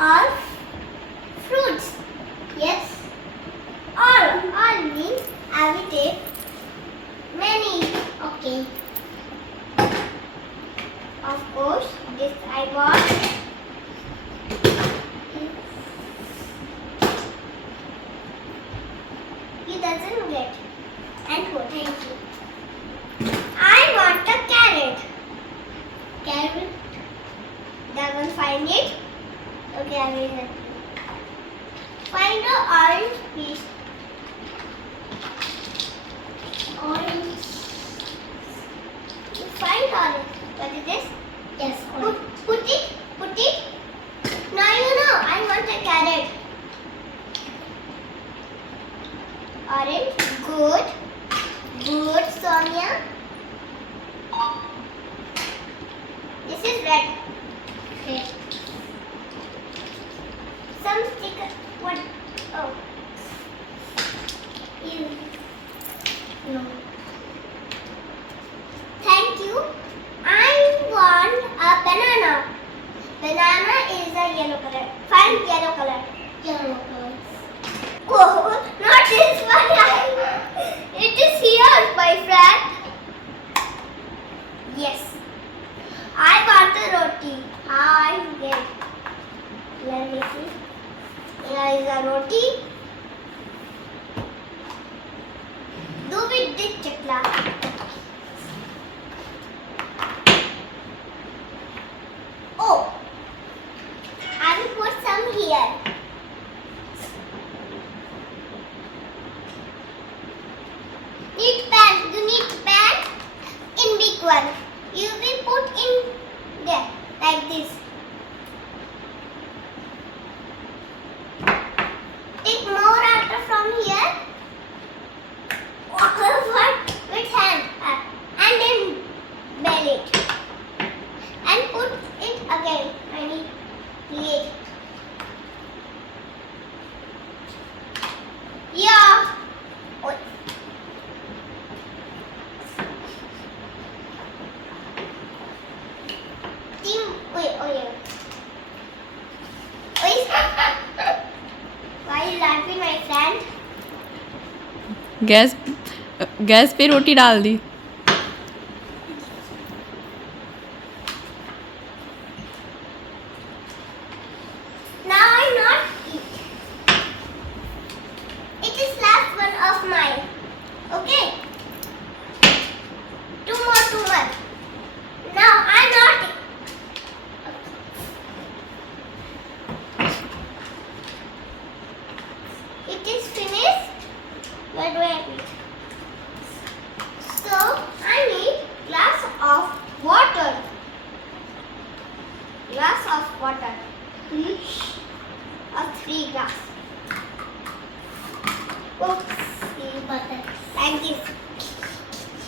all fruits. Yes. All means I will take many. Okay. Of course, this I want. He doesn't get. And who? Thank you. I want a carrot. Carrot. Doesn't find it. Okay, I will help you. Find the orange piece. Orange. You find orange. What is this? Yes, orange. Put it. Put it. Now you know. I want a carrot. Orange. Good. Good, Sonia. This is red. Okay. Some sticker. What? Oh. Ew. No. Thank you. I want a banana. Banana is a yellow color. Find yellow color. Yellow color. Oh, not this one. It is here, my friend. Yes. I want a roti. How I get? Let me see. Here is a roti. Do with this chakla. Oh, I will put some here. Need pan. You need pan in big one. You will put in there like this. Take more water from here. What? With hand and then bend it and put it again. I need plate. Yeah. Oh. Wait, oh yeah. Wait. Why are you laughing, my friend? Gas पे रोटी डाल दी. Now I not eat. It is last one of mine. Okay. Two more. Now I not eat. It is finished. Where do I put? So I need glass of water. Glass of water. Of 3 glass. Oops. Butter. Like this.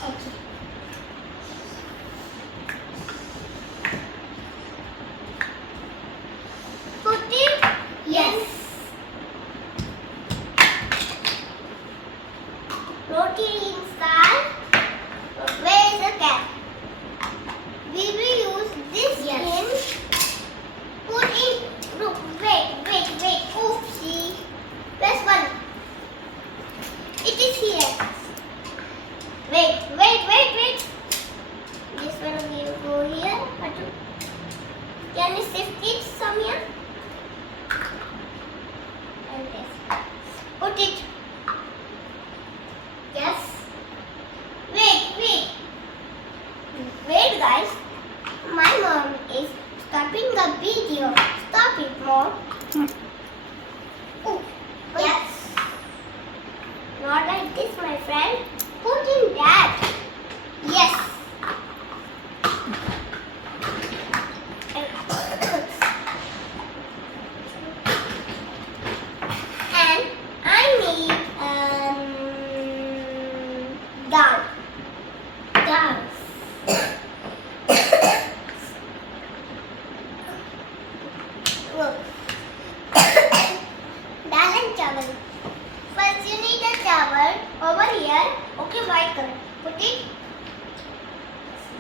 Okay. Put it. Yes. Roti inside. Where is the cap? We will use this in. Put in. Look, wait. Oopsie. Where's one? It is here. Wait. This one will go here. Can you shift it some here? And this. Put it. Yes. Wait, guys. My mom is stopping the video. Stop it, Mom. Oh, yes. Not like this, my friend. Put in that. Yes. And I need dal. Look. Dal and chawal. First you need a chawal over here. Okay, white color. Put it.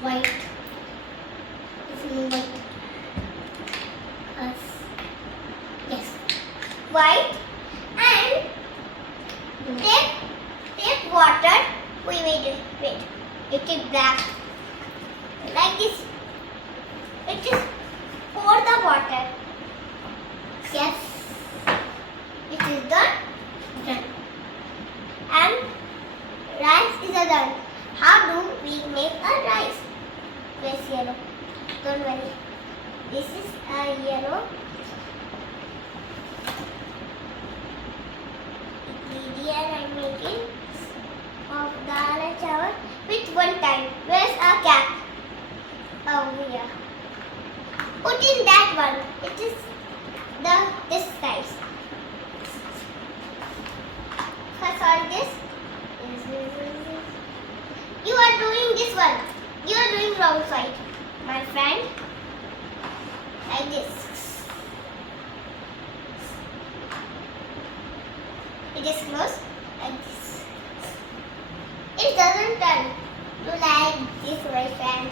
White. It's in white. Yes. white and take water. Wait. It is black. Like this. It is pour the water. Yes. It is done. And rice is done. How do we make a rice? Where's yellow? Don't worry. This is a yellow. Ingredient I'm making of dal and chawal with one time. Where's our cap? Oh, here. Put in that one. It is this size. Sorry, this. You are doing this one. You are doing wrong side, my friend. Like this. It is close like this. It doesn't turn to like this, my friend.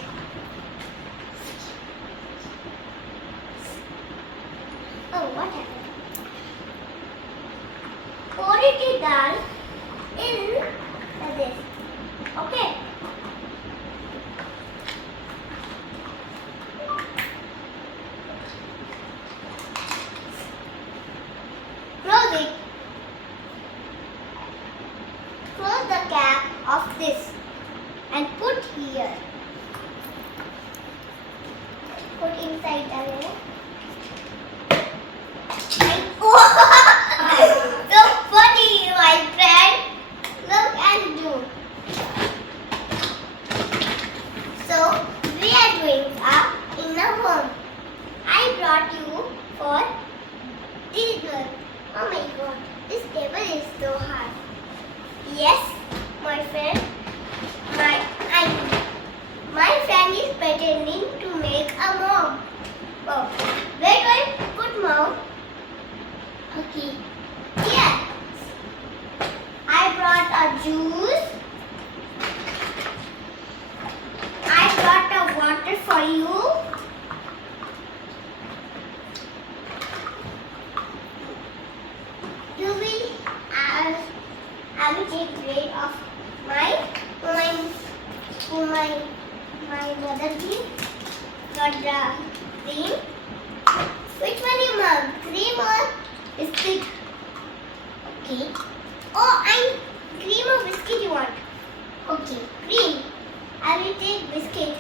Oh, what happened? Pour it dal in this. Okay. Close it. Close the cap of this and put here. Put inside the layer. So funny, my friend. Look and do. So we are doing in a home. I brought you for dinner. Oh my God, this table is so hard. Yes, my friend. My friend is pretending to make a mom. Oh, where do I put mom? Okay. Here. I brought a juice. I brought a water for you. You will I will take grade of my mother tea. Got the cream. Which one you want? Cream or biscuit? Okay. Oh, cream or biscuit you want? Okay, cream. I will take biscuit.